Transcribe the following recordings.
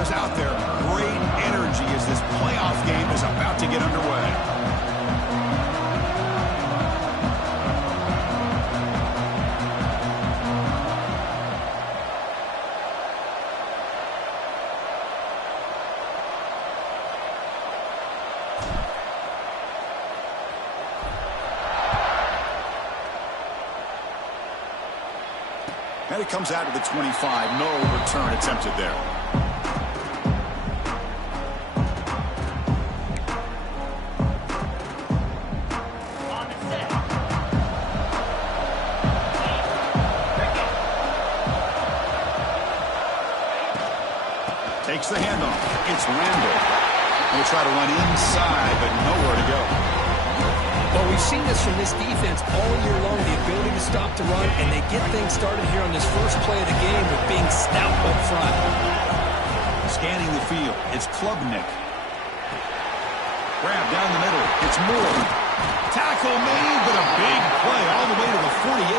team is out there. Great energy as this playoff game is about to get underway. And it comes out to the 25. No return attempted there. Takes the handoff. It's Randall. He'll try to run inside, but nowhere to go. Well, we've seen this from this defense all year long, the ability to stop the run, and they get things started here on this first play of the game with being stout up front. Scanning the field, it's Klubnik. Grab down the middle, it's Moore. Tackle made, but a big play all the way to the 48.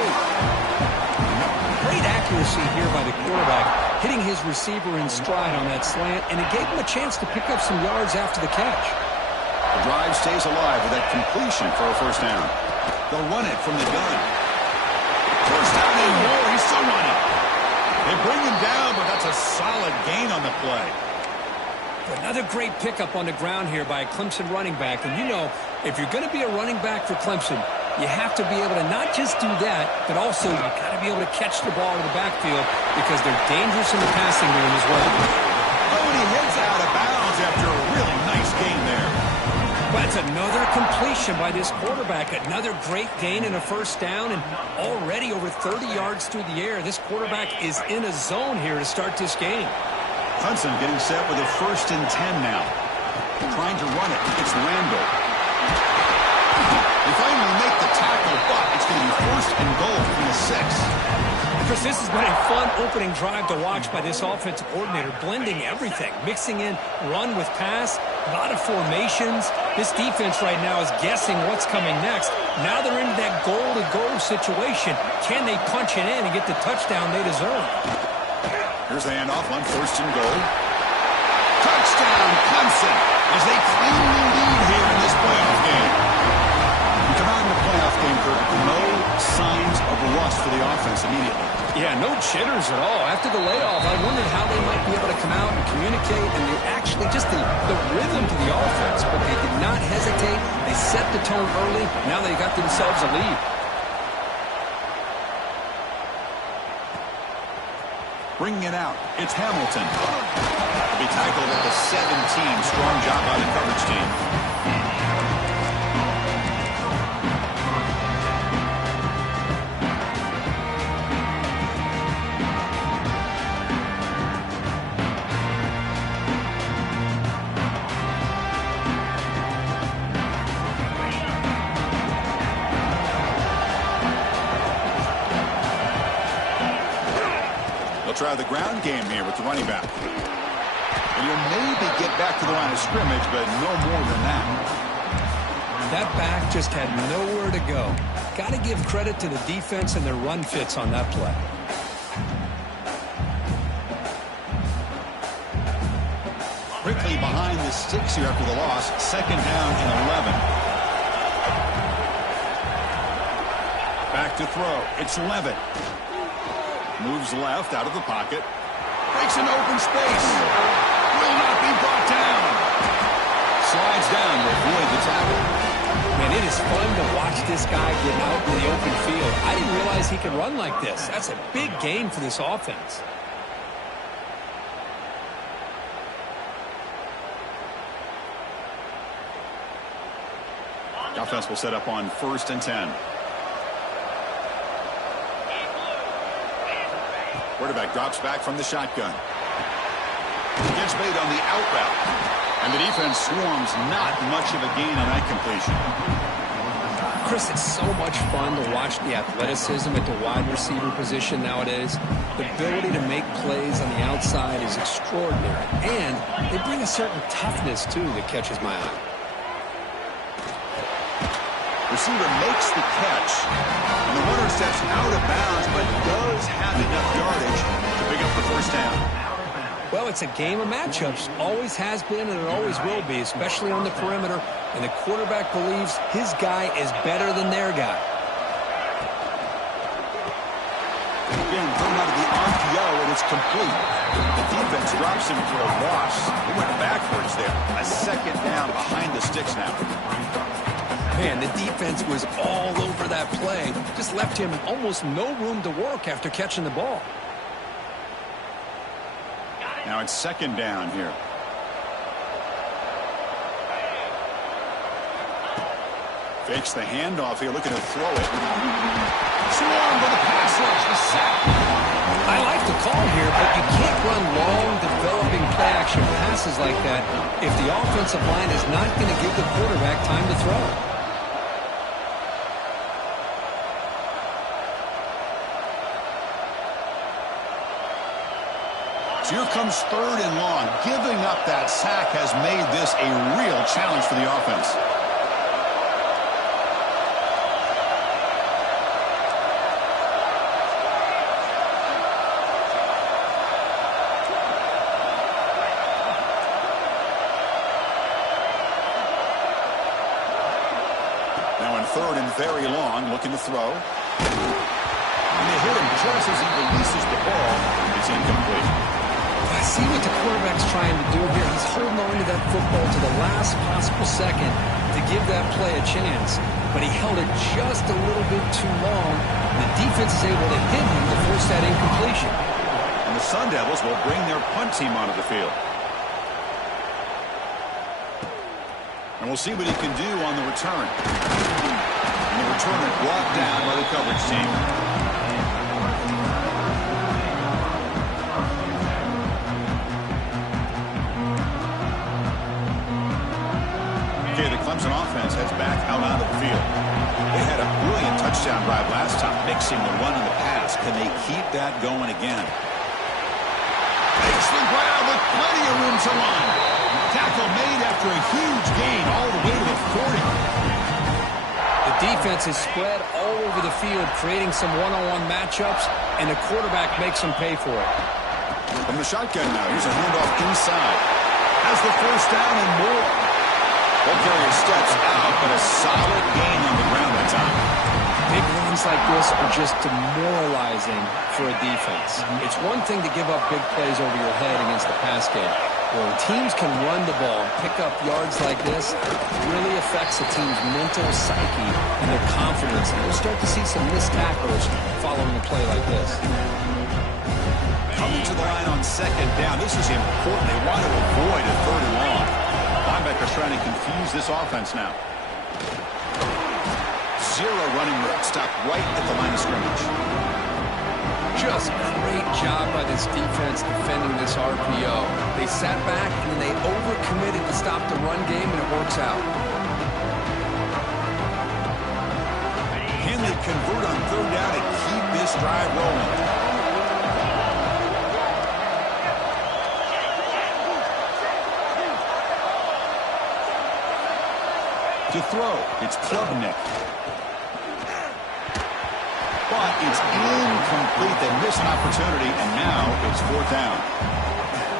Great accuracy here by the quarterback, hitting his receiver in stride on that slant, and it gave him a chance to pick up some yards after the catch. The drive stays alive with that completion for a first down. They'll run it from the gun. First down and more. He's still running. They bring him down, but that's a solid gain on the play. Another great pickup on the ground here by a Clemson running back. And you know, if you're going to be a running back for Clemson, you have to be able to not just do that, but also you've got to be able to catch the ball in the backfield because they're dangerous in the passing game as well. Oh, and he heads out of bounds after a really nice gain there. But it's another completion by this quarterback. Another great gain and a first down, and already over 30 yards through the air. This quarterback is in a zone here to start this game. Clemson getting set with a 1st and 10 now. Trying to run it. It's Randall. They finally make the tackle, but it's going to be 1st and goal from the 6. Chris, this has been a fun opening drive to watch by this offensive coordinator, blending everything, mixing in run with pass, a lot of formations. This defense right now is guessing what's coming next. Now they're into that goal-to-go situation. Can they punch it in and get the touchdown they deserve? Here's the handoff on 1st and goal. Touchdown, Clemson, as they claim the lead here in this playoff game. You come out in the playoff game, Kirk, no signs of rust for the offense immediately. Yeah, no jitters at all. After the layoff, I wondered how they might be able to come out and communicate, and they actually just the rhythm to the offense, but they did not hesitate. They set the tone early. Now they got themselves a lead. Bringing it out, it's Hamilton. He'll be tackled at the 17. Strong job by the coverage team. Try the ground game here with the running back. And you'll maybe get back to the line of scrimmage, but no more than that. That back just had nowhere to go. Got to give credit to the defense and their run fits on that play. Quickly behind the sticks here after the loss. 2nd down and 11. Back to throw. It's Levitt. Moves left out of the pocket. Breaks an open space. Will not be brought down. Slides down to avoid the tackle. Man, it is fun to watch this guy get out in the open field. I didn't realize he could run like this. That's a big gain for this offense. The offense will set up on 1st and 10. Quarterback drops back from the shotgun. Gets made on the out route. And the defense swarms. Not much of a gain on that completion. Chris, it's so much fun to watch the athleticism at the wide receiver position nowadays. The ability to make plays on the outside is extraordinary. And they bring a certain toughness, too, that catches my eye. Receiver makes the catch, and the runner steps out of bounds, but does have enough yardage to pick up the first down. Well, it's a game of matchups. Always has been and it always will be, especially on the perimeter. And the quarterback believes his guy is better than their guy. Again, thrown out of the RPO, and it's complete. The defense drops him for a loss. He went backwards there. A second down behind the sticks now. Man, the defense was all over that play. Just left him almost no room to work after catching the ball. Now it's second down here. Fakes the handoff here, looking to throw it. Swarmed with the pass rush, the sack. I like the call here, but you can't run long, developing play-action passes like that if the offensive line is not going to give the quarterback time to throw. So here comes third and long. Giving up that sack has made this a real challenge for the offense. Now in third and very long, looking to throw. And they hit him just as he releases the ball. It's incomplete. I see what the quarterback's trying to do here. He's holding on to that football to the last possible second to give that play a chance. But he held it just a little bit too long. The defense is able to hit him to force that incompletion. And the Sun Devils will bring their punt team onto the field. And we'll see what he can do on the return. And the return is brought down by the coverage team. Okay, the Clemson offense heads back out onto the field. They had a brilliant touchdown drive last time, mixing the run and the pass. Can they keep that going again? Makes the grab with plenty of room to run. Tackle made after a huge gain all the way to the 40. The defense is spread all over the field, creating some one-on-one matchups, and the quarterback makes them pay for it. From the shotgun now, here's a handoff inside. Has the first down and more. Ball carrier steps out, but a solid gain on the ground that time. Big runs like this are just demoralizing for a defense. It's one thing to give up big plays over your head against the pass game. When teams can run the ball, pick up yards like this, it really affects a team's mental psyche and their confidence. And we'll start to see some missed tackles following a play like this. Coming to the line on second down. This is important. They want to avoid a third and long. Linebackers trying to confuse this offense now. Zero running room. Stop right at the line of scrimmage. Just great job by this defense defending this RPO. They sat back and they overcommitted to stop the run game, and it works out. Can they convert on third down and keep this drive rolling? To throw, it's Klubnik. But it's incomplete. They missed an opportunity, and now it's fourth down.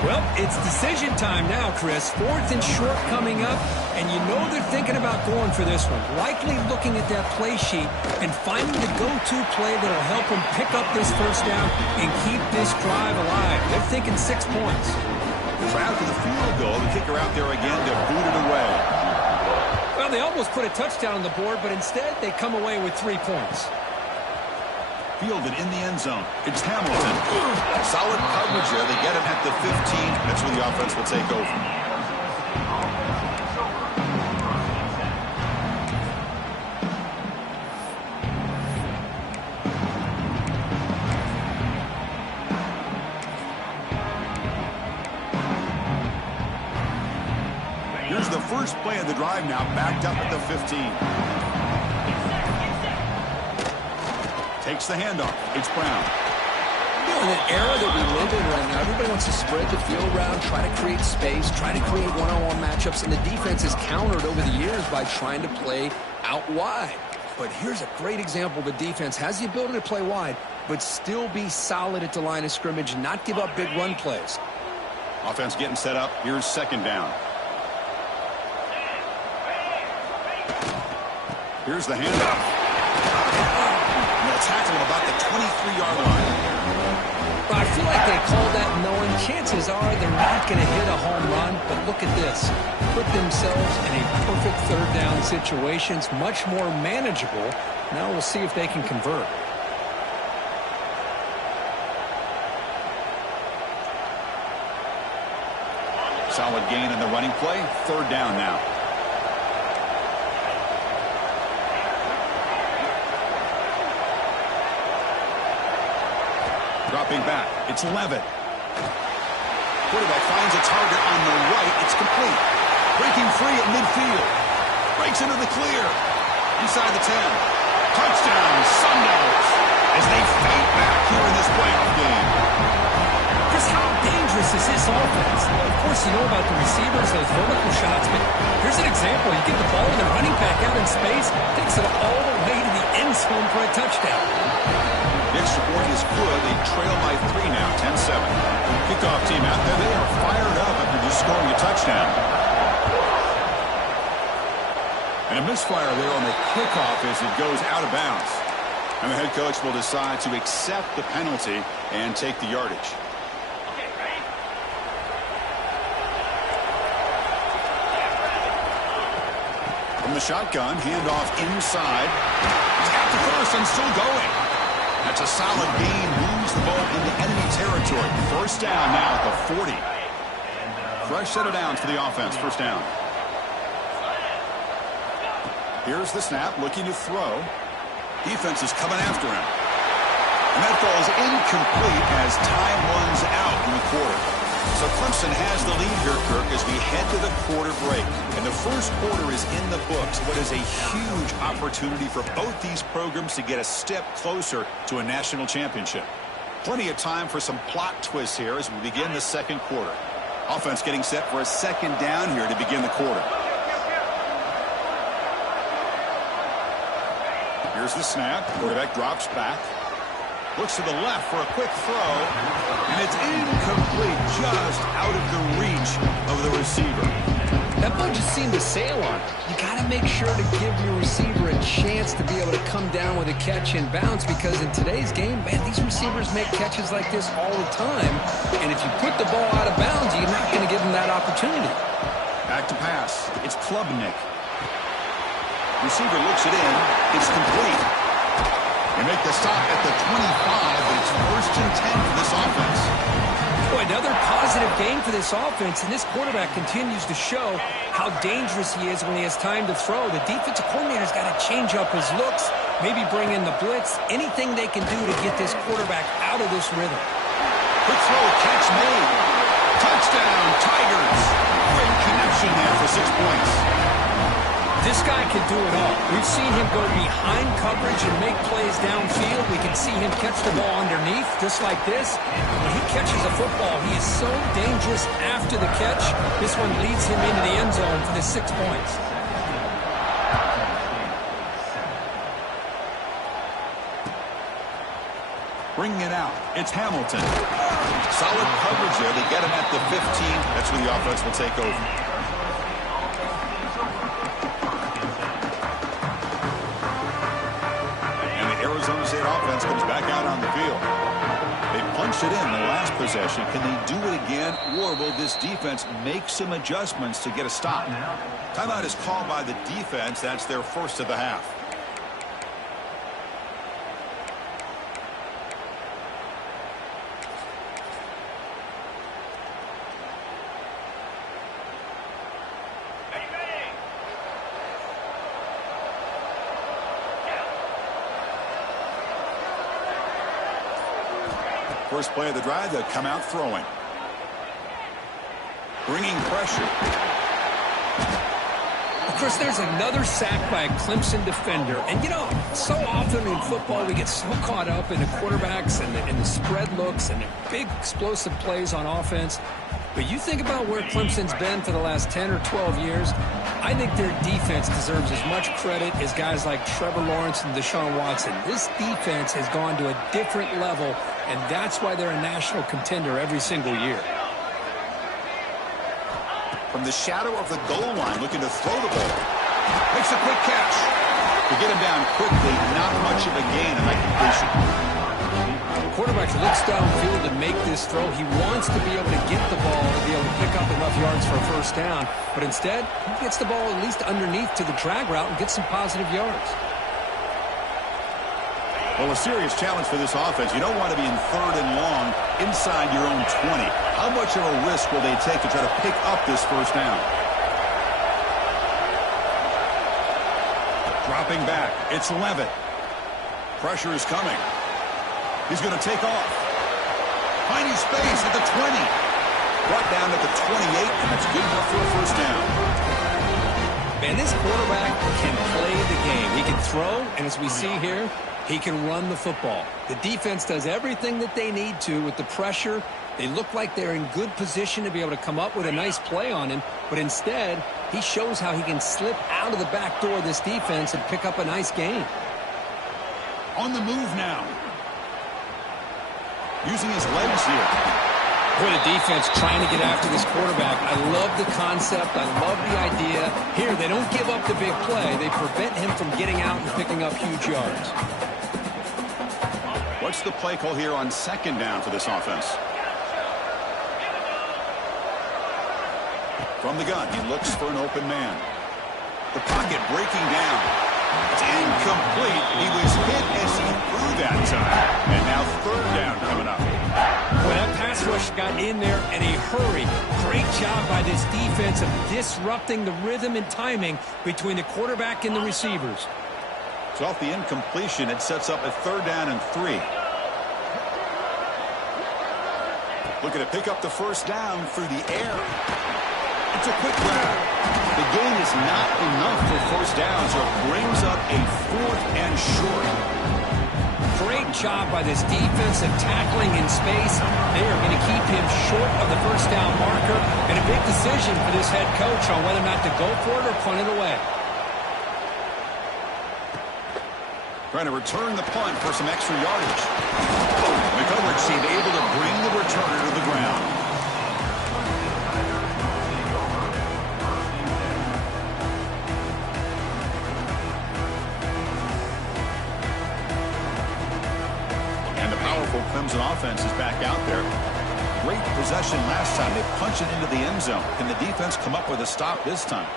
Well, it's decision time now, Chris. Fourth and short coming up, and you know they're thinking about going for this one. Likely looking at that play sheet and finding the go-to play that'll help them pick up this first down and keep this drive alive. They're thinking 6 points. So after the field goal, the kicker out there again to boot it away. Well, they almost put a touchdown on the board, but instead they come away with 3 points. Fielded in the end zone. It's Hamilton. Solid coverage there. They get him at the 15. That's where the offense will take over. Here's the first play of the drive now, backed up at the 15. Takes the handoff. It's Brown. In an era that we live in right now, everybody wants to spread the field around, try to create space, try to create one-on-one matchups, and the defense is countered over the years by trying to play out wide. But here's a great example. The defense has the ability to play wide, but still be solid at the line of scrimmage and not give up big run plays. Offense getting set up. Here's second down. Here's the handoff. And they'll tackle him about the 23-yard line. I feel like they called that knowing chances are they're not going to hit a home run, but look at this. Put themselves in a perfect third down situation. It's much more manageable. Now we'll see if they can convert. Solid gain in the running play. Third down now. Dropping back. It's Levitt. Quarterback finds a target on the right. It's complete. Breaking free at midfield. Breaks into the clear. Inside the 10. Touchdown, Sundowners, as they fight back here in this playoff game. Chris, how dangerous is this offense? Of course, you know about the receivers, those vertical shots, but here's an example. You get the ball and the running back out in space, takes it all the way to the end zone for a touchdown. The extra point is good. They trail by 3 now, 10-7. Kickoff team out there. They are fired up after just scoring a touchdown. And a misfire there on the kickoff as it goes out of bounds. And the head coach will decide to accept the penalty and take the yardage. From the shotgun, handoff inside. He's got the first and still going. That's a solid gain. Moves the ball into enemy territory. First down now at the 40. Fresh set of downs for the offense. First down. Here's the snap. Looking to throw. Defense is coming after him. And that falls incomplete as time runs out in the quarter. So Clemson has the lead here, Kirk, as we head to the quarter break. And the first quarter is in the books. What is a huge opportunity for both these programs to get a step closer to a national championship. Plenty of time for some plot twists here as we begin the second quarter. Offense getting set for a second down here to begin the quarter. Here's the snap. Quarterback drops back. Looks to the left for a quick throw. And it's incomplete, just out of the reach of the receiver. That ball just seemed to sail on. You got to make sure to give your receiver a chance to be able to come down with a catch in bounds, because in today's game, man, these receivers make catches like this all the time. And if you put the ball out of bounds, you're not going to give them that opportunity. Back to pass. It's Klubnik. Receiver looks it in. It's complete. They make the stop at the 25, but it's first and 10 for this offense. Boy, another positive game for this offense, and this quarterback continues to show how dangerous he is when he has time to throw. The defensive coordinator's got to change up his looks, maybe bring in the blitz, anything they can do to get this quarterback out of this rhythm. Quick throw, catch made. Touchdown, Tigers. Great connection there for 6 points. This guy can do it all. We've seen him go behind coverage and make plays downfield. We can see him catch the ball underneath, just like this. When he catches a football, he is so dangerous after the catch. This one leads him into the end zone for the 6 points. Bringing it out, it's Hamilton. Solid coverage there. They get him at the 15. That's where the offense will take over. Arizona State offense comes back out on the field. They punched it in the last possession. Can they do it again, or will this defense make some adjustments to get a stop? Timeout is called by the defense. That's their first of the half. First play of the drive, they'll come out throwing. Bringing pressure. Of course, there's another sack by a Clemson defender. And, you know, so often in football we get so caught up in the quarterbacks and the spread looks and the big explosive plays on offense. But you think about where Clemson's been for the last 10 or 12 years, I think their defense deserves as much credit as guys like Trevor Lawrence and Deshaun Watson. This defense has gone to a different level, and that's why they're a national contender every single year. From the shadow of the goal line, looking to throw the ball. Makes a quick catch. To get him down quickly, not much of a gain in that completion. The quarterback looks downfield to make this throw. He wants to be able to get the ball to be able to pick up enough yards for a first down. But instead, he gets the ball at least underneath to the drag route and gets some positive yards. Well, a serious challenge for this offense. You don't want to be in 3rd and long inside your own 20. How much of a risk will they take to try to pick up this first down? Dropping back. It's Levitt. Pressure is coming. He's going to take off. Finding space at the 20. Brought down at the 28, and that's good enough for a first down. Man, this quarterback can play the game. He can throw, and as we see here, he can run the football. The defense does everything that they need to with the pressure. They look like they're in good position to be able to come up with a nice play on him, but instead, he shows how he can slip out of the back door of this defense and pick up a nice gain. On the move now. Using his legs here. Boy, the defense trying to get after this quarterback. I love the concept. I love the idea. Here, they don't give up the big play. They prevent him from getting out and picking up huge yards. What's the play call here on 2nd down for this offense? From the gun, he looks for an open man. The pocket breaking down. It's incomplete. He was hit as he threw that time. And now 3rd down coming up. Well, that pass rush got in there in a hurry. Great job by this defense of disrupting the rhythm and timing between the quarterback and the receivers. So off the incompletion, it sets up a 3rd down and 3. Looking to pick up the first down through the air. It's a quick grab. The gain is not enough for first down, so it brings up a 4th and short. Great job by this defense of tackling in space. They are going to keep him short of the first down marker. And a big decision for this head coach on whether or not to go for it or punt it away. Trying to return the punt for some extra yardage. The coverage seemed able to bring the returner to the ground. Clemson offense is back out there. Great possession last time. They punch it into the end zone. Can the defense come up with a stop this time?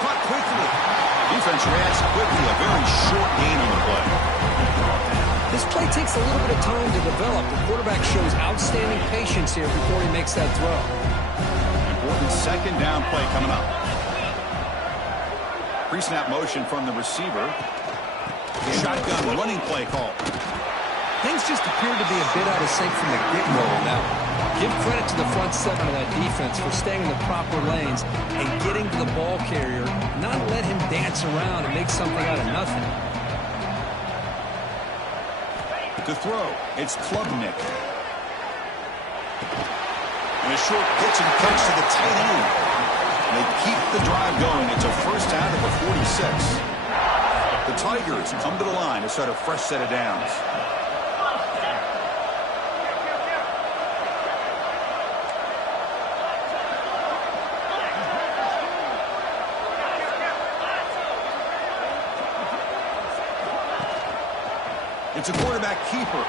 Caught quickly. Defense reacts quickly. A very short gain on the play. This play takes a little bit of time to develop. The quarterback shows outstanding patience here before he makes that throw. Important 2nd down play coming up. Pre-snap motion from the receiver. Shotgun running play call. Things just appear to be a bit out of sync from the get-go on that one. Give credit to the front 7 of that defense for staying in the proper lanes and getting to the ball carrier, not let him dance around and make something out of nothing. To throw, it's Klubnik. And a short pitch and catch to the tight end. They keep the drive going. It's a first out of the 46. The Tigers come to the line to start a fresh set of downs. It's a quarterback keeper.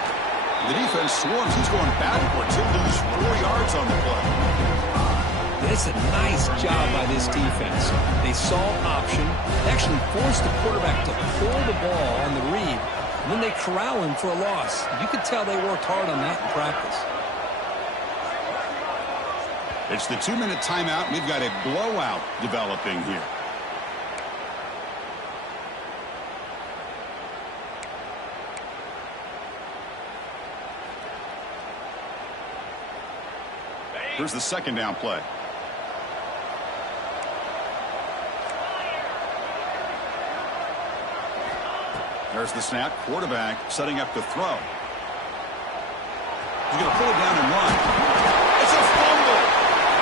The defense swarms. He's going backwards. He'll lose 4 yards on the play. It's a nice job by this defense. They saw option, actually forced the quarterback to pull the ball on the read, and then they corral him for a loss. You could tell they worked hard on that in practice. It's the 2-minute timeout. We've got a blowout developing here. Here's the 2nd down play. There's the snap. Quarterback setting up to throw. He's going to pull it down and run. It's a fumble.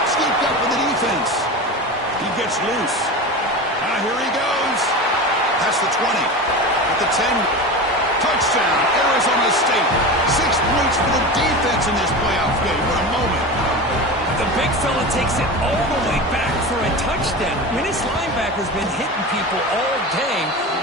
Scooped up with the defense. He gets loose. Now here he goes. Past the 20. At the 10. Touchdown. Arizona State. 6 points for the defense in this playoff game. What a moment. The The big fella takes it all the way back for a touchdown. When his linebacker's been hitting people all day,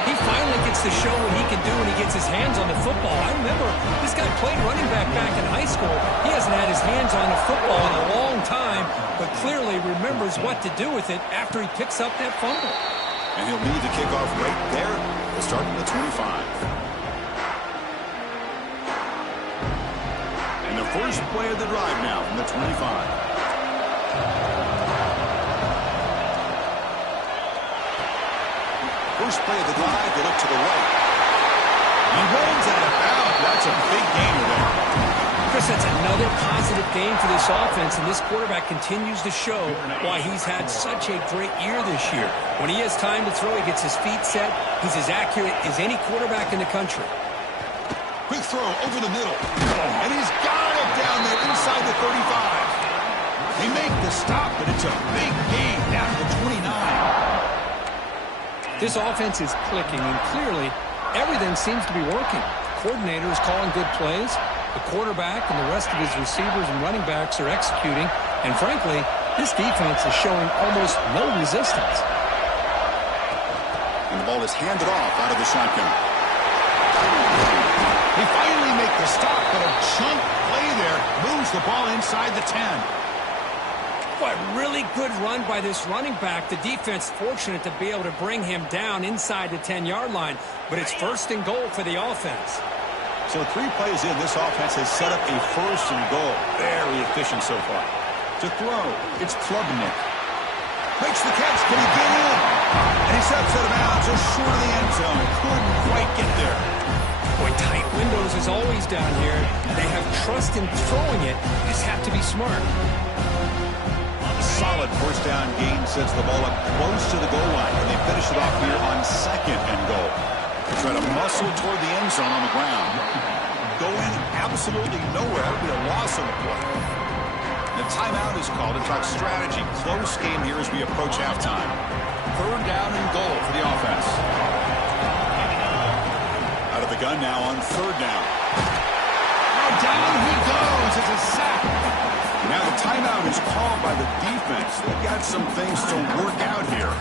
he finally gets to show what he can do when he gets his hands on the football. I remember this guy played running back in high school. He hasn't had his hands on the football in a long time, but clearly remembers what to do with it after he picks up that fumble. And he'll need the kickoff right there to start from the 25. And the first play of the drive now from the 25. First play of the drive, they look to the right. He runs out of bounds. That's a big gainer there. Chris, that's another positive game for this offense, and this quarterback continues to show why he's had such a great year this year. When he has time to throw, he gets his feet set. He's as accurate as any quarterback in the country. Quick throw over the middle. And he's got it down there inside the 35. They make the stop, but it's a big gain down to the 29. This offense is clicking, and clearly everything seems to be working. The coordinator is calling good plays. The quarterback and the rest of his receivers and running backs are executing. And frankly, this defense is showing almost no resistance. And the ball is handed off out of the shotgun. They finally make the stop, but a chunk play there moves the ball inside the 10. What really good run by this running back. The defense fortunate to be able to bring him down inside the 10-yard line, but it's first and goal for the offense. So 3 plays in, this offense has set up a first and goal. Very efficient so far. To throw, it's Klubnik. Makes the catch. Can he get in? And he steps out of bounds just short of the end zone. Couldn't quite get there. Boy, tight windows as always down here. They have trust in throwing it. Just have to be smart. Solid first down gain sets the ball up close to the goal line, and they finish it off here on second and goal. They try to muscle toward the end zone on the ground. Going absolutely nowhere. That would be a loss on the play. The timeout is called to talk strategy. Close game here as we approach halftime. Third down and goal for the offense. Out of the gun now on third down. Now down he goes. It's a sack. Now the timeout is called by the defense. They've got some things to work out here.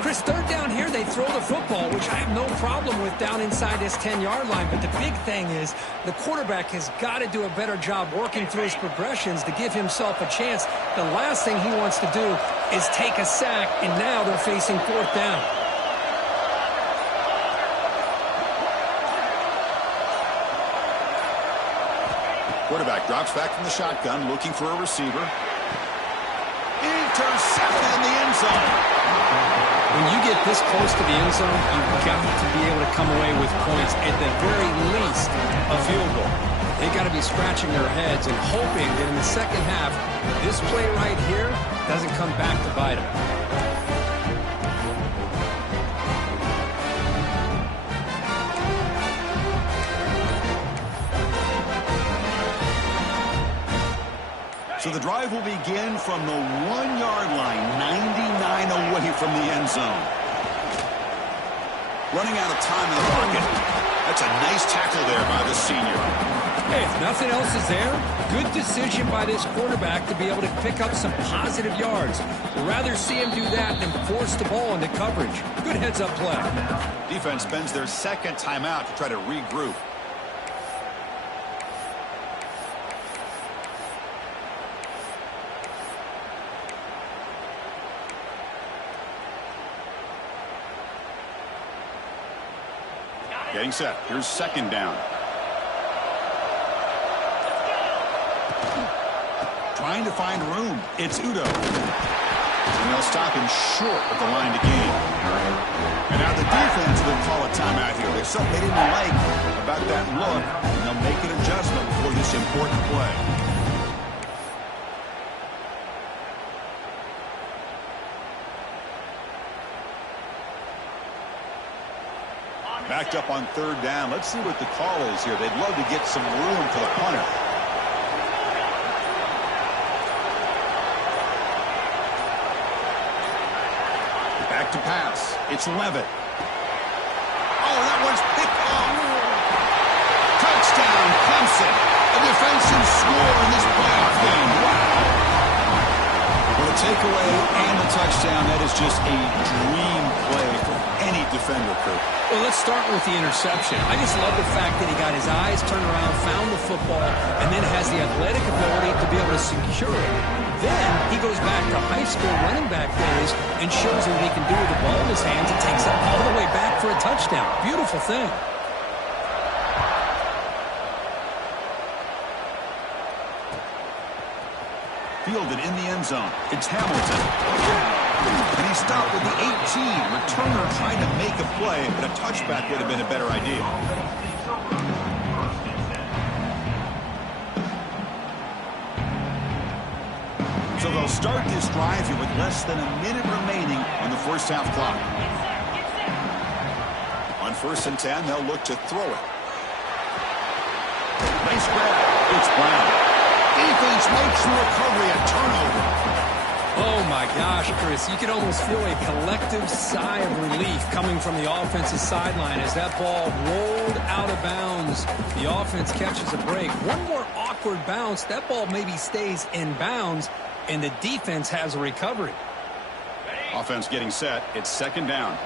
Chris, third down here, they throw the football, which I have no problem with down inside this 10-yard line. But the big thing is the quarterback has got to do a better job working through his progressions to give himself a chance. The last thing he wants to do is take a sack, and now they're facing fourth down. Quarterback drops back from the shotgun, looking for a receiver. Intercepted in the end zone. When you get this close to the end zone, you've got to be able to come away with points, at the very least, a field goal. They got to be scratching their heads and hoping that in the second half, this play right here doesn't come back to bite them. So the drive will begin from the 1-yard line, 99 away from the end zone. Running out of time in the pocket. That's a nice tackle there by the senior. Hey, if nothing else is there, good decision by this quarterback to be able to pick up some positive yards. We'd rather see him do that than force the ball into coverage. Good heads-up play. Defense spends their second timeout to try to regroup. Getting set. Here's second down. Trying to find room. It's Udo. And they'll stop him short of the line to gain. And now the defense will call a timeout here. There's something they didn't like about that look, and they'll make an adjustment for this important play. Backed up on third down. Let's see what the call is here. They'd love to get some room for the punter. Back to pass. It's Levitt. Oh, that one's picked off. Touchdown, Clemson. A defensive score in this playoff game. Wow. takeaway and the touchdown. That is just a dream play for any defender, Kurt. Well, let's start with the interception. I just love the fact that he got his eyes turned around, found the football, and then has the athletic ability to be able to secure it. Then he goes back to high school running back days and shows him what he can do with the ball in his hands and takes it all the way back for a touchdown. Beautiful thing. Fielded in the end zone. It's Hamilton. And he stopped with the 18. Returner trying to make a play, but a touchback would have been a better idea. So they'll start this drive here with less than a minute remaining on the first half clock. On 1st and 10, they'll look to throw it. Nice grab. It's Brown. Defense makes the recovery a turnover. Oh, my gosh, Chris. You can almost feel a collective sigh of relief coming from the offensive sideline as that ball rolled out of bounds. The offense catches a break. One more awkward bounce. That ball maybe stays in bounds, and the defense has a recovery. Offense getting set. It's 2nd down.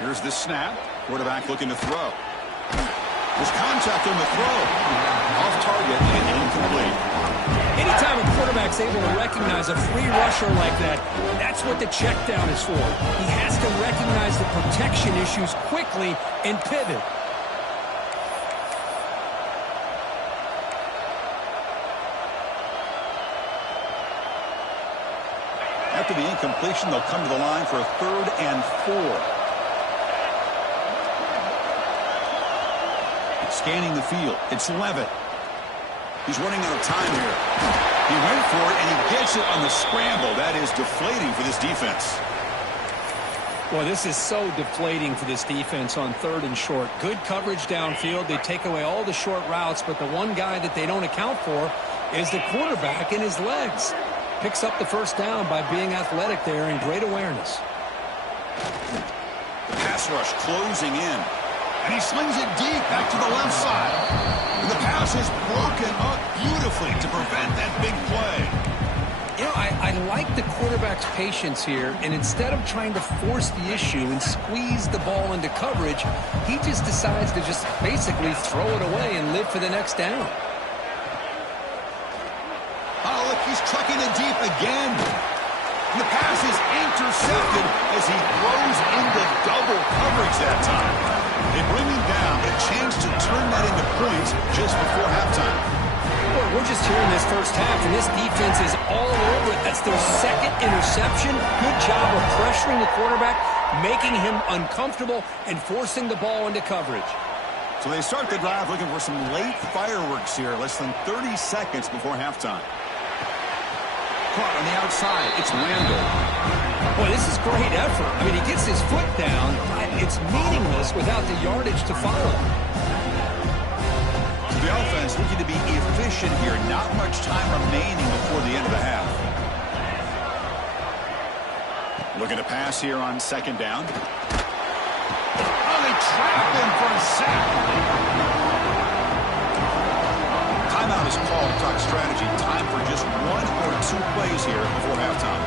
Here's the snap. Quarterback looking to throw. There's contact on the throw. Off target and incomplete. Anytime a quarterback's able to recognize a free rusher like that, that's what the check down is for. He has to recognize the protection issues quickly and pivot. After the incompletion, they'll come to the line for a 3rd and 4. Scanning the field. It's Levitt. He's running out of time here. He went for it, and he gets it on the scramble. That is deflating for this defense. Well, this is so deflating for this defense on 3rd and short. Good coverage downfield. They take away all the short routes, but the one guy that they don't account for is the quarterback and his legs. Picks up the 1st down by being athletic there and great awareness. The pass rush closing in. And he slings it deep back to the left side. And the pass is broken up beautifully to prevent that big play. You know, I like the quarterback's patience here, and instead of trying to force the issue and squeeze the ball into coverage, he just decides to just basically throw it away and live for the next down. Oh, look, he's trucking it deep again. And the pass is intercepted as he throws into double coverage that time. They bring him down, but a chance to turn that into points just before halftime. Boy, we're just here in this first half, and this defense is all over it. That's their 2nd interception. Good job of pressuring the quarterback, making him uncomfortable, and forcing the ball into coverage. So they start the drive looking for some late fireworks here, less than 30 seconds before halftime. Caught on the outside. It's Randall. Boy, this is great effort. I mean, he gets his foot down, but it's meaningless without the yardage to follow. So the offense looking to be efficient here. Not much time remaining before the end of the half. Looking to pass here on 2nd down. Oh, they trap him for a sack. Timeout is called to talk strategy. Time for just 1 or 2 plays here before halftime.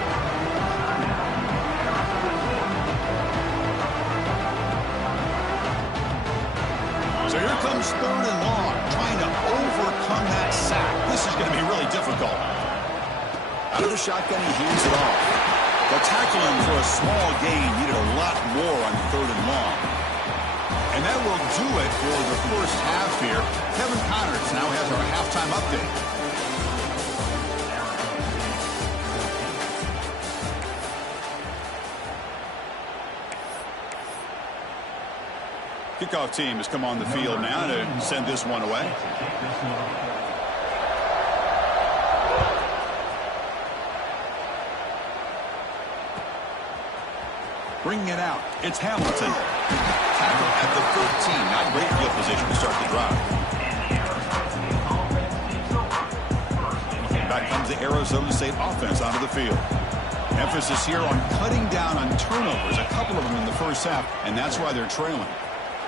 So here comes 3rd and long, trying to overcome that sack. This is going to be really difficult. Out of the shotgun, he heaves it off. They'll tackle him for a small gain. Needed a lot more on 3rd and long. And that will do it for the first half here. Kevin Connors now has our halftime update. Kickoff team has come on the field now to send this one away. Bringing it out. It's Hamilton. Tackle at the 13. Not great field position to start the drive. Back comes the Arizona State offense onto the field. Emphasis here on cutting down on turnovers, a couple of them in the first half, and that's why they're trailing.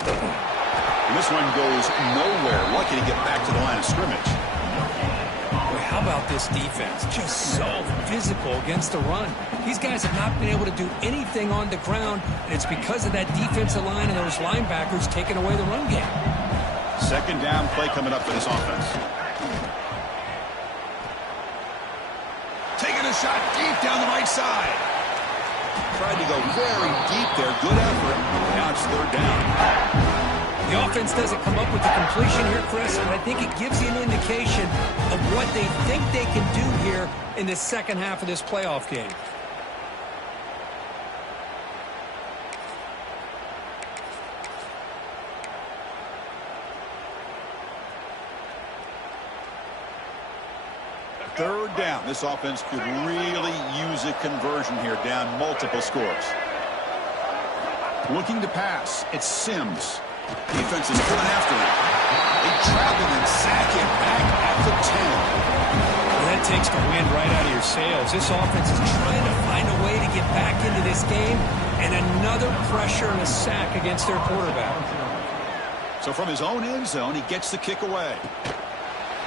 And this one goes nowhere. Lucky to get back to the line of scrimmage. Boy, how about this defense? Just so physical against the run. These guys have not been able to do anything on the ground, and it's because of that defensive line and those linebackers taking away the run game. Second down play coming up for this offense. Taking a shot deep down the right side. Tried to go very deep there. Good effort. Now it's third down. The offense doesn't come up with the completion here, Chris, and I think it gives you an indication of what they think they can do here in the second half of this playoff game. Third down. This offense could really use a conversion here, down multiple scores. Looking to pass. It's Sims. Defense is coming after him. They trap him and sack him back at the 10. Well, that takes the wind right out of your sails. This offense is trying to find a way to get back into this game, and another pressure and a sack against their quarterback. So from his own end zone, he gets the kick away.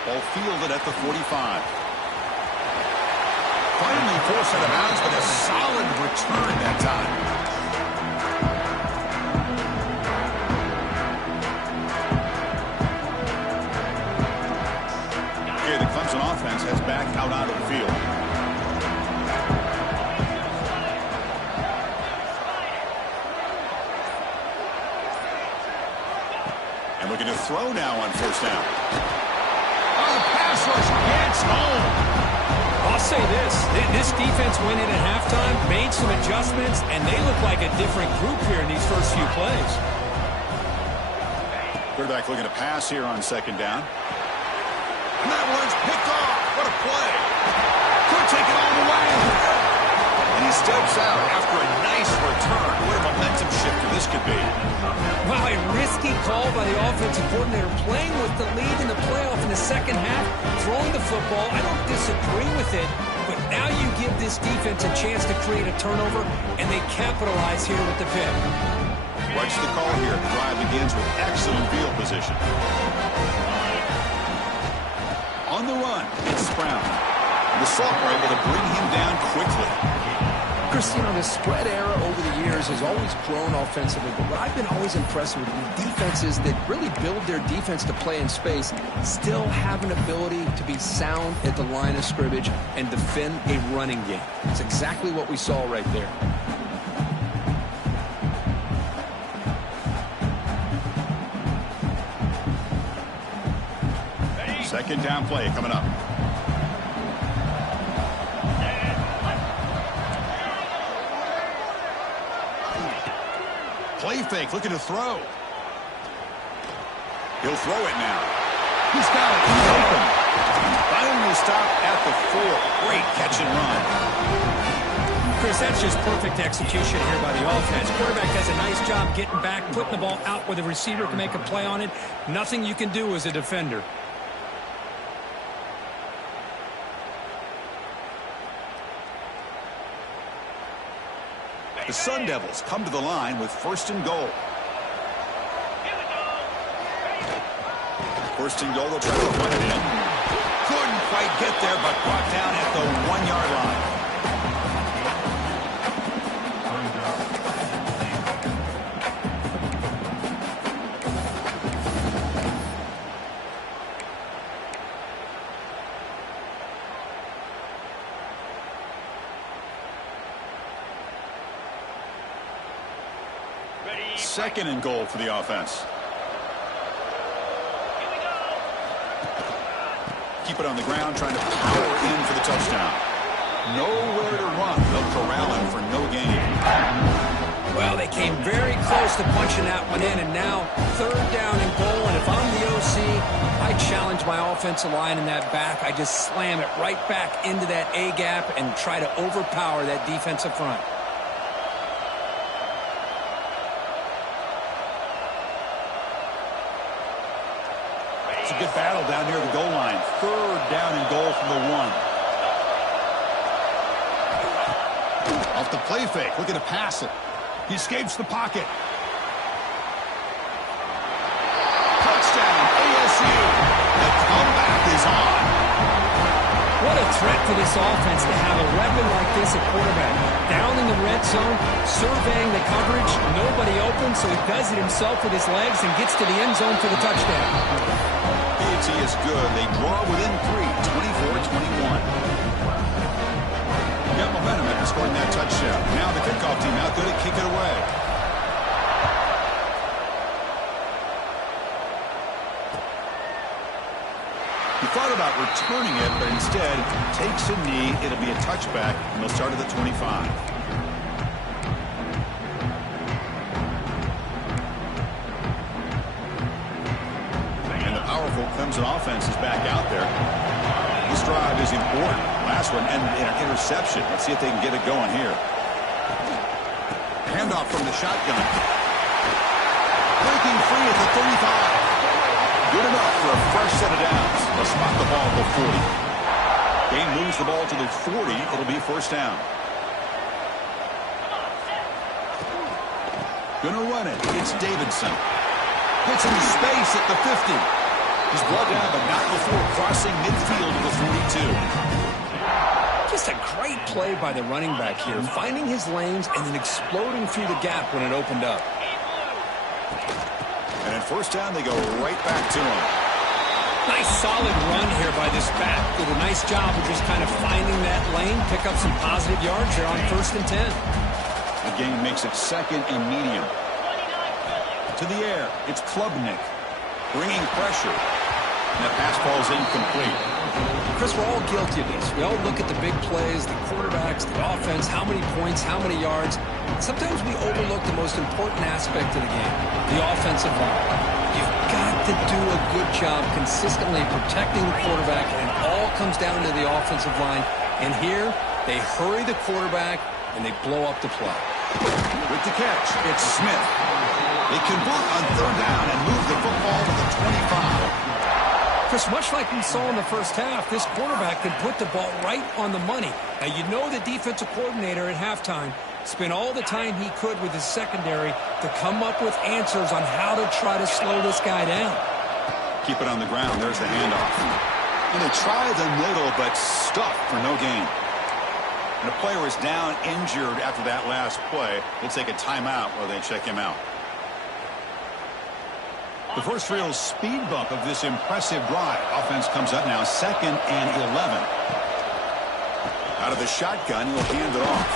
Ball fielded at the 45. Finally forced out of bounds, but a solid return that time. Okay, the Clemson offense heads back out onto the field. And looking to throw now on first down. Oh, the pass rush gets home. I'll say this defense went in at halftime, made some adjustments, and they look like a different group here in these first few plays. Quarterback looking to pass here on second down. And that one's picked off. What a play. Could take it all the way. And he steps out after a nice return. What a momentum shifter this could be. Wow, a risky call by the offensive coordinator, playing with the lead in the playoff in the second half, throwing the football. I don't disagree with it, but now you give this defense a chance to create a turnover, and they capitalize here with the pick. Watch the call here. The drive begins with excellent field position. On the run, it's Brown. And the Salk are able to bring him down quickly. Chris, you know, the spread era over the years has always grown offensively, but what I've been always impressed with the defenses that really build their defense to play in space still have an ability to be sound at the line of scrimmage and defend a running game. It's exactly what we saw right there. Second down play coming up. Play fake, looking to throw. He'll throw it now. He's got it. He's open. Finally stopped at the 4. Great catch and run. Chris, that's just perfect execution here by the offense. Quarterback does a nice job getting back, putting the ball out where the receiver can make a play on it. Nothing you can do as a defender. The Sun Devils come to the line with first and goal. First and goal, they'll try to run it in. Couldn't quite get there, but brought down at the 1-yard line. Second and goal for the offense. Keep it on the ground, trying to power in for the touchdown. Nowhere to run. They'll corral him for no gain. Well, they came very close to punching that one in, and now third down and goal. And if I'm the OC, I challenge my offensive line in that back. I just slam it right back into that A gap and try to overpower that defensive front. It's a good battle down near the goal line. Third down and goal from the 1. Off the play fake, looking to pass it. He escapes the pocket. Touchdown, ASU. The comeback is on. What a threat for this offense to have a weapon like this at quarterback. Down in the red zone, surveying the coverage. Nobody open, so he does it himself with his legs and gets to the end zone for the touchdown. PAT is good. They draw within 3, 24-21. Got momentum after scoring that touchdown. Now the kickoff team out there to kick it away. He thought about returning it, but instead takes a knee. It'll be a touchback, and they'll start at the 25. And the powerful Clemson offense is back out there. This drive is important. Last one ended in an interception. Let's see if they can get it going here. Handoff from the shotgun. Breaking free at the 35. Good enough for a fresh set of downs. They'll spot the ball at the 40. Game moves the ball to the 40. It'll be first down. Gonna run it. It's Davidson. Gets in space at the 50. He's brought down, but not before crossing midfield to the 42. Just a great play by the running back here, finding his lanes and then exploding through the gap when it opened up. And at first down, they go right back to him. Nice solid run here by this back. Did a nice job of just kind of finding that lane, pick up some positive yards here on 1st and 10. The game makes it 2nd and medium. To the air, it's Klubnik. Bringing pressure. And that pass falls incomplete. Chris, we're all guilty of this. We all look at the big plays, the quarterbacks, the offense, how many points, how many yards. Sometimes we overlook the most important aspect of the game, the offensive line. You've got to do a good job consistently protecting the quarterback, and it all comes down to the offensive line. And here, they hurry the quarterback, and they blow up the play. With the catch, it's Smith. They convert on 3rd down and move the football to the 25. Chris, much like we saw in the first half, this quarterback can put the ball right on the money. Now, you know the defensive coordinator at halftime spent all the time he could with his secondary to come up with answers on how to try to slow this guy down. Keep it on the ground. There's the handoff. And they try the middle, but stuck for no gain. And the player is down injured after that last play. They'll take a timeout while they check him out. The first real speed bump of this impressive drive. Offense comes up now 2nd and 11. Out of the shotgun, he'll hand it off.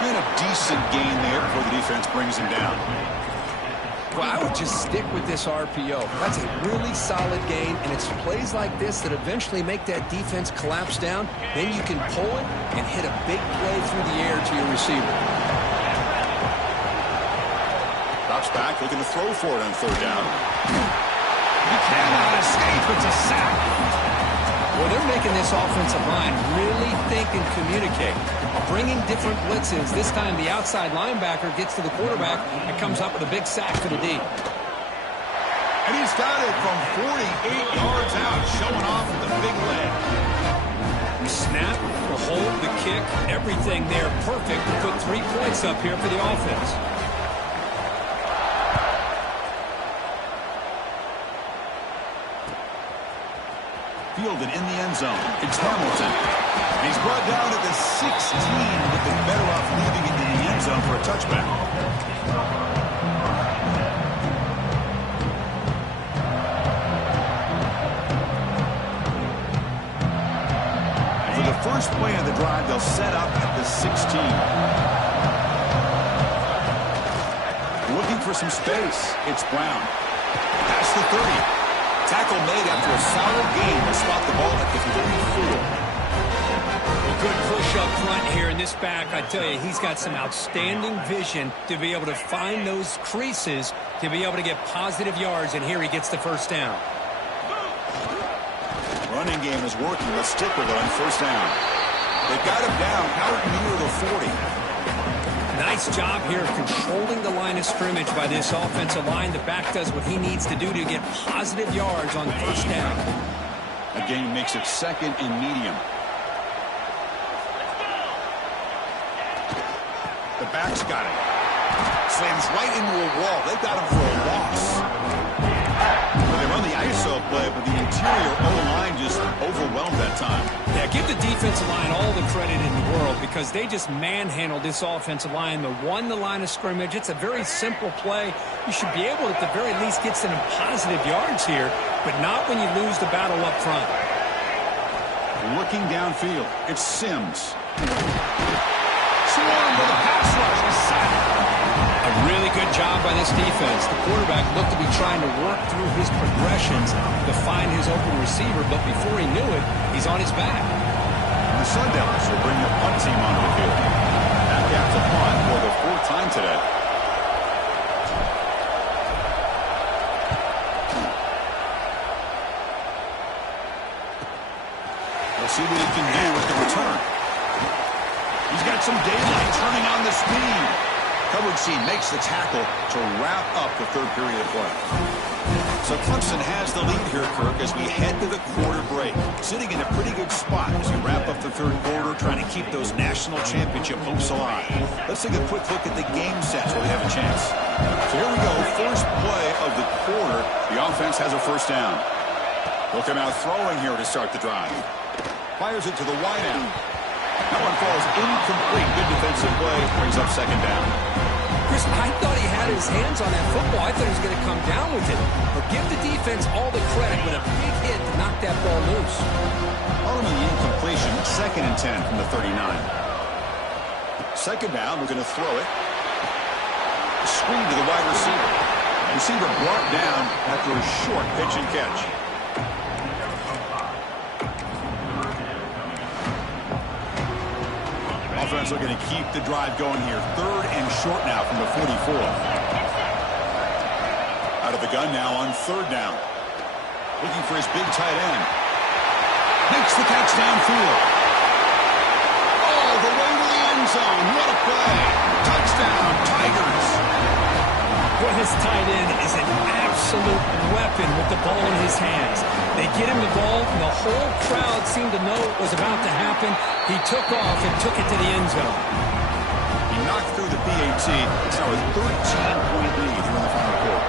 And a decent gain there before the defense brings him down. Well, I would just stick with this RPO. That's a really solid gain, and it's plays like this that eventually make that defense collapse down. Then you can pull it and hit a big play through the air to your receiver. Drops back, looking to throw for it on 3rd down. He cannot escape. It's a sack. Well, they're making this offensive line really think and communicate. Bringing different blitzes. This time the outside linebacker gets to the quarterback and comes up with a big sack for the D. And he's got it from 48 yards out, showing off with the big leg. The snap, the hold, the kick, everything there perfect to put 3 points up here for the offense. Fielded in the end zone. It's Hamilton. He's brought down at the 16, but been better off leaving it in the end zone for a touchback. For the first play of the drive, they'll set up at the 16. Looking for some space. It's Brown. Past the 30. Tackle made after a solid gain. They'll spot the ball at the 34. A good push up front here in this back. I tell you, he's got some outstanding vision to be able to find those creases, to be able to get positive yards, and here he gets the first down. Running game is working. Let's stick with it on 1st down. They've got him down out near the 40. Nice job here of controlling the line of scrimmage by this offensive line. The back does what he needs to do to get positive yards on 1st down. The game makes it 2nd and medium. The back's got it. Slams right into a wall. They've got him for a loss. Well, they run the ISO play, but the interior O-line just overwhelmed that time. Yeah, give the defensive line all the credit in the world because they just manhandled this offensive line. They won the line of scrimmage. It's a very simple play. You should be able to, at the very least, get some positive yards here, but not when you lose the battle up front. Looking downfield, it's Sims. Swarm with a pass rush, a sack. A really good job by this defense. The quarterback looked to be trying to work through his progressions to find his open receiver, but before he knew it, he's on his back. And the Sun Devils will bring the punt team onto the field. Back out to punt for the fourth time today. We'll see what he can do with the return. He's got some daylight turning on the speed. Coverage team makes the tackle to wrap up the third period of play. So Clemson has the lead here, Kirk, as we head to the quarter break. Sitting in a pretty good spot as we wrap up the third quarter, trying to keep those national championship hopes alive. Let's take a quick look at the game sets while we have a chance. So here we go, first play of the quarter. The offense has a first down. They'll come out throwing here to start the drive. Fires it to the wideout. That one falls incomplete. Good defensive play. Brings up second down. Chris, I thought he had his hands on that football. I thought he was going to come down with it. But give the defense all the credit with a big hit to knock that ball loose. Ultimately, incompletion. Second and 10 from the 39. Second down. We're going to throw it. Screen to the wide receiver. Receiver brought down after a short pitch and catch. Offense looking to keep the drive going here. Third and short now from the 44. Out of the gun now on third down. Looking for his big tight end. Makes the catch downfield. All the way to the end zone. What a play. Touchdown, Tigers. Well, his tight end is an absolute weapon with the ball in his hands. They get him the ball, and the whole crowd seemed to know it was about to happen. He took off and took it to the end zone. He knocked through the PAT. It's now a 13-point lead here in the final quarter.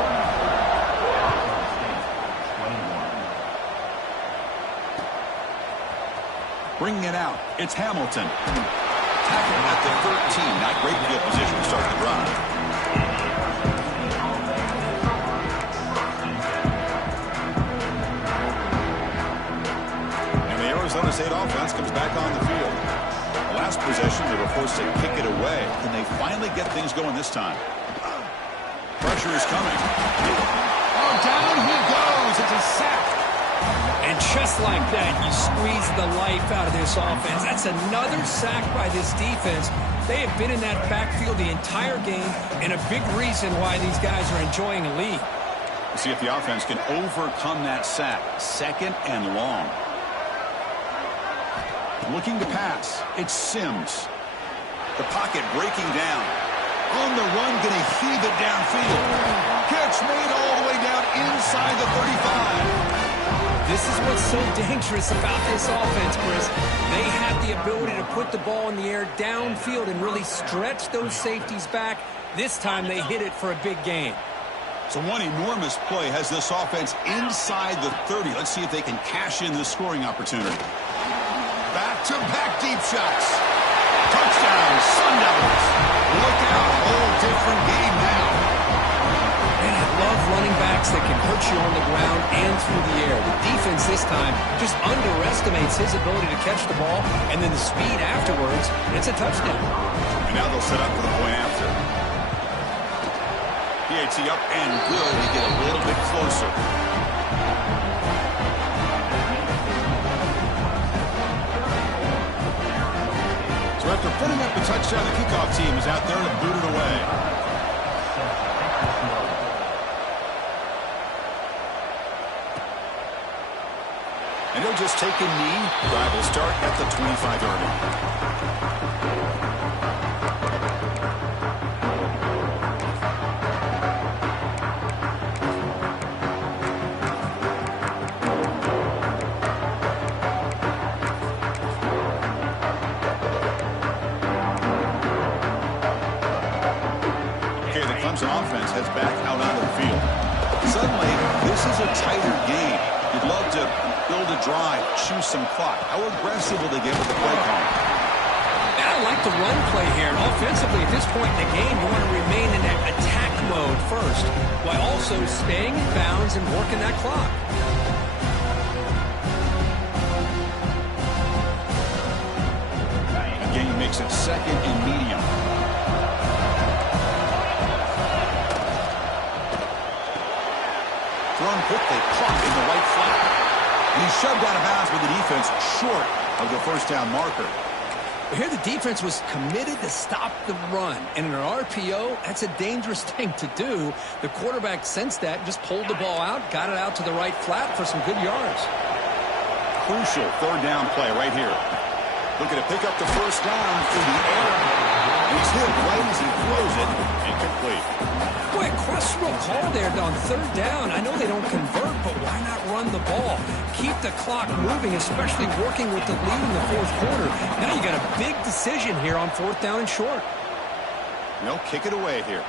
Bringing it out, it's Hamilton. Tackling at the 13. Not great field position to start the drive. Arizona State offense comes back on the field. Last possession, they were forced to kick it away, and they finally get things going this time. Pressure is coming. Oh, down he goes. It's a sack. And just like that, you squeeze the life out of this offense. That's another sack by this defense. They have been in that backfield the entire game, and a big reason why these guys are enjoying a lead. We'll see if the offense can overcome that sack. Second and long. Looking to pass. It's Sims. The pocket breaking down. On the run, going to heave it downfield. Catch made all the way down inside the 35. This is what's so dangerous about this offense, Chris. They have the ability to put the ball in the air downfield and really stretch those safeties back. This time they hit it for a big gain. So one enormous play has this offense inside the 30. Let's see if they can cash in this scoring opportunity. Back-to-back deep shots. Touchdown, Sun Devils. Look out, whole different game now. And I love running backs that can hurt you on the ground and through the air. The defense this time just underestimates his ability to catch the ball, and then the speed afterwards, it's a touchdown. And now they'll set up for the point after. PAT up and good to get a little bit closer. After putting up the touchdown, the kickoff team is out there to boot it away. And he'll just take a knee. Drive will start at the 25-yard line. is a tighter game. You'd love to build a drive, choose some clock. How aggressive will they get with the play call? I like the run play here. And offensively, at this point in the game, you want to remain in that attack mode first, while also staying in bounds and working that clock. The game makes it second and medium. Thrown quickly, caught in the right flat. And he's shoved out of bounds with the defense short of the first down marker. Here the defense was committed to stop the run. And in an RPO, that's a dangerous thing to do. The quarterback sensed that, just pulled the ball out, got it out to the right flat for some good yards. Crucial third down play right here. Looking to pick up the first down through the air. He's hit right as he throws it. Incomplete. Boy, questionable call there on third down. I know they don't convert, but why not run the ball? Keep the clock moving, especially working with the lead in the fourth quarter. Now you got a big decision here on fourth down and short. They'll kick it away here.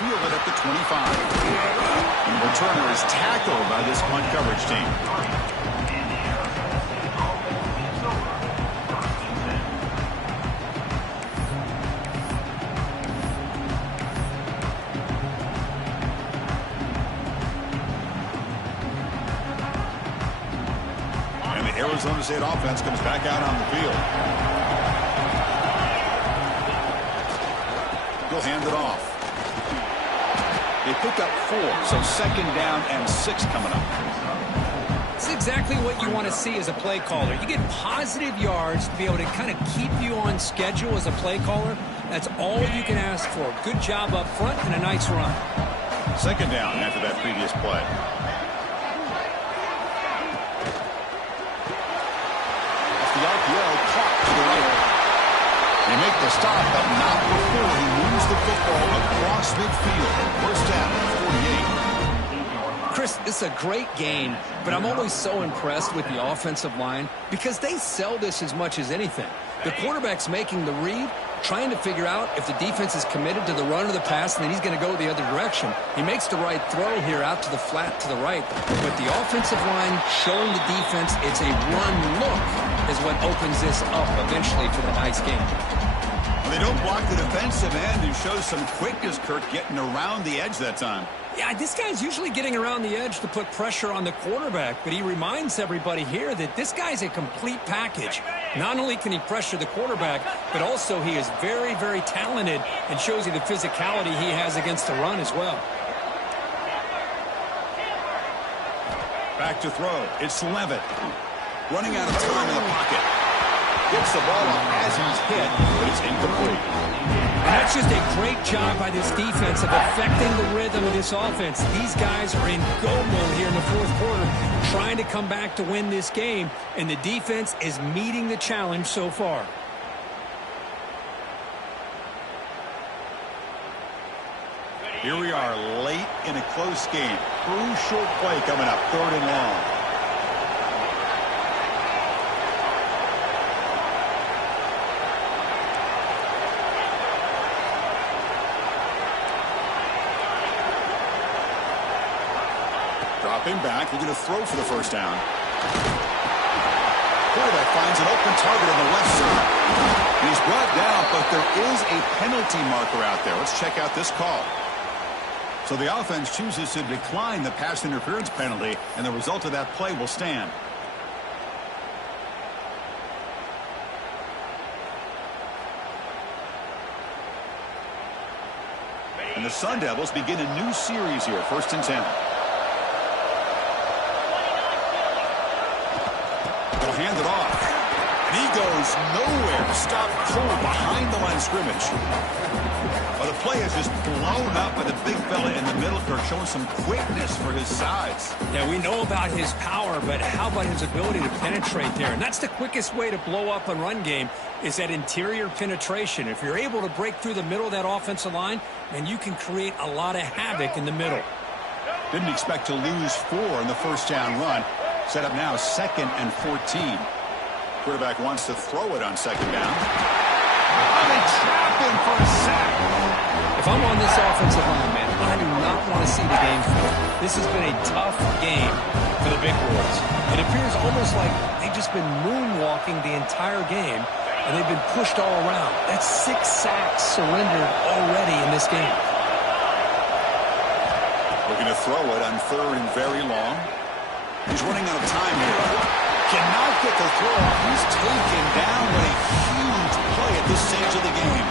Field it at the 25. The returner is tackled by this punt coverage team. Arizona State offense comes back out on the field. He'll hand it off. They pick up 4, so second down and 6 coming up. It's exactly what you want to see as a play caller. You get positive yards to be able to kind of keep you on schedule as a play caller. That's all you can ask for. Good job up front and a nice run. Second down after that previous play. The RPO caught to the right. They make the stop, but not before he moves the football across midfield. First down, 48. Chris, this is a great game, but I'm always so impressed with the offensive line because they sell this as much as anything. The quarterback's making the read, trying to figure out if the defense is committed to the run or the pass, and then he's going to go the other direction. He makes the right throw here out to the flat to the right, but the offensive line showing the defense it's a run look is what opens this up eventually for the nice game. Well, they don't block the defensive end and show some quickness, Kirk, getting around the edge that time. Yeah, this guy's usually getting around the edge to put pressure on the quarterback, but he reminds everybody here that this guy's a complete package. Not only can he pressure the quarterback, but also he is very, very talented and shows you the physicality he has against the run as well. Back to throw. It's Levitt. Running out of time in the pocket. Gets the ball off as he's hit, but it's incomplete. And that's just a great job by this defense of affecting the rhythm of this offense. These guys are in go mode here in the fourth quarter, trying to come back to win this game, and the defense is meeting the challenge so far. Here we are late in a close game. Crucial play coming up, third and long. Dropping back, they're going to throw for the first down. Quarterback finds an open target on the left side. He's brought down, but there is a penalty marker out there. Let's check out this call. So the offense chooses to decline the pass interference penalty, and the result of that play will stand. And the Sun Devils begin a new series here, 1st and 10. They'll hand it off. And he goes nowhere. Stopped cold behind the line of scrimmage. Well, the play is just blown up by the big fella in the middle, Kirk, showing some quickness for his size. Yeah, we know about his power, but how about his ability to penetrate there? And that's the quickest way to blow up a run game is that interior penetration. If you're able to break through the middle of that offensive line, then you can create a lot of havoc in the middle. Didn't expect to lose 4 in the first down run. Set up now 2nd and 14. Quarterback wants to throw it on 2nd down. Oh, they trap him for a sack. If I'm on this offensive line, man, I do not want to see the game flip. This has been a tough game for the Big Boys. It appears almost like they've just been moonwalking the entire game, and they've been pushed all around. That's 6 sacks surrendered already in this game. Looking to throw it on 3rd and very long. He's running out of time here. Cannot get the throw off. He's taken down. What a huge play at this stage of the game.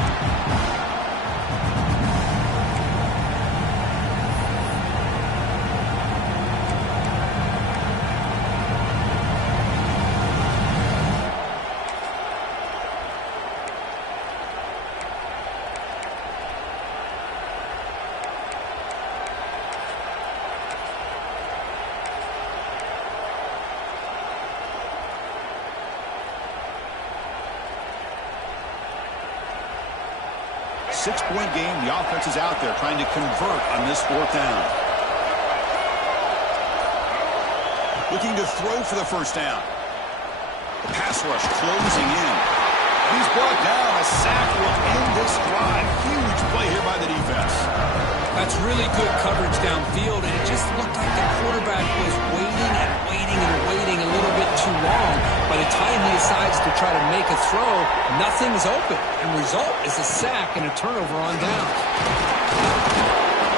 Six-point game. The offense is out there trying to convert on this 4th down. Looking to throw for the 1st down. The pass rush closing in. He's brought down. A sack will end this drive. Huge play here by the defense. That's really good coverage downfield, and it just looked like the quarterback was waiting and waiting and waiting a little bit too long. By the time he decides to try to make a throw, nothing's open. And result is a sack and a turnover on downs.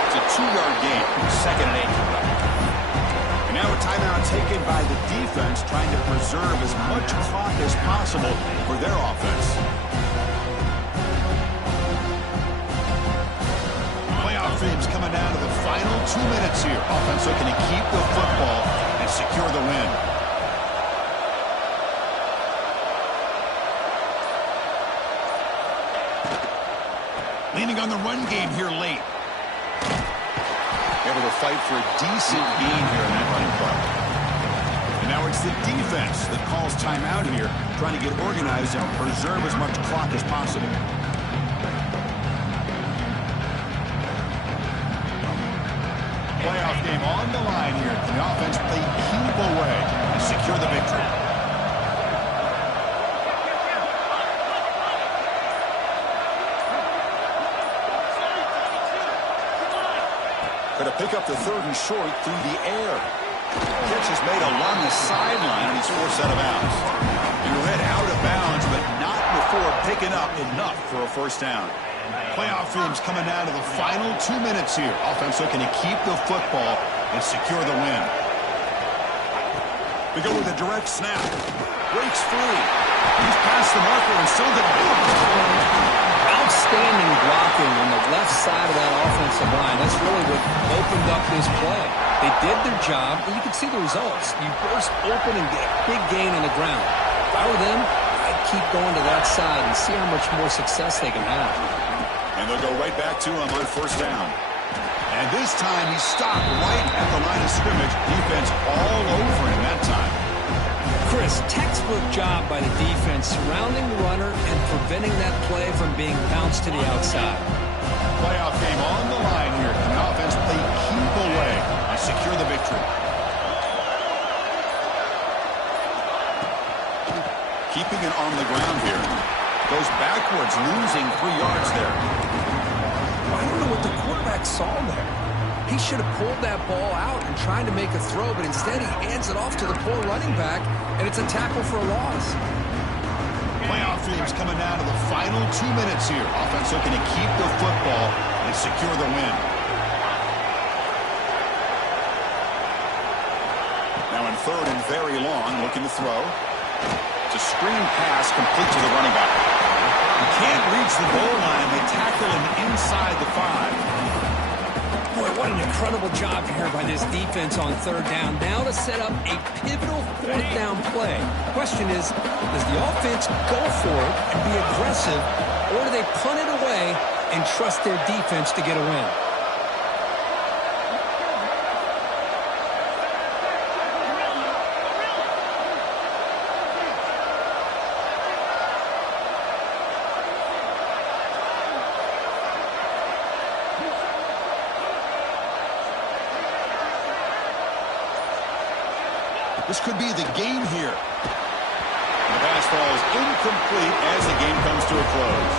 It's a 2-yard gain, 2nd and 8. And now a timeout taken by the defense, trying to preserve as much clock as possible for their offense. Playoff dreams coming down to the final 2 minutes here. Offense looking to keep the football and secure the win. Leaning on the run game here late. Able to fight for a decent gain here in that running play. And now it's the defense that calls timeout here, trying to get organized and preserve as much clock as possible. Playoff game on the line here. Can the offense play keep away and secure the victory? Going to pick up the 3rd and short through the air. Catch is made along the sideline, and he's forced out of bounds. He read out of bounds, but not before picking up enough for a 1st down. Playoff dreams coming down to the final 2 minutes here. Offense looking to keep the football and secure the win. We go with a direct snap. Breaks free. He's past the marker and still going to Outstanding blocking on the left side of that offensive line. That's really what opened up this play. They did their job, and you can see the results. You burst open and get a big gain on the ground. If I were them, I'd keep going to that side and see how much more success they can have. And they'll go right back to him on 1st down. And this time he stopped right at the line of scrimmage. Defense all over him that time. Chris, textbook job by the defense surrounding the runner and preventing that play from being bounced to the outside. Playoff game on the line here. Can the offense play keep away and secure the victory? Keeping it on the ground here. Goes backwards, losing 3 yards there. I don't know what the quarterback saw there. He should have pulled that ball out and tried to make a throw, but instead he hands it off to the poor running back, and it's a tackle for a loss. Playoff dreams coming down to the final 2 minutes here. Offense looking to keep the football and secure the win. Now in 3rd and very long, looking to throw. It's a screen pass complete to the running back. He can't reach the goal line. They tackle him inside the 5. Boy, what an incredible job here by this defense on 3rd down. Now to set up a pivotal 4th down play. The question is, does the offense go for it and be aggressive, or do they punt it away and trust their defense to get a win? This could be the game here. The pass falls incomplete as the game comes to a close.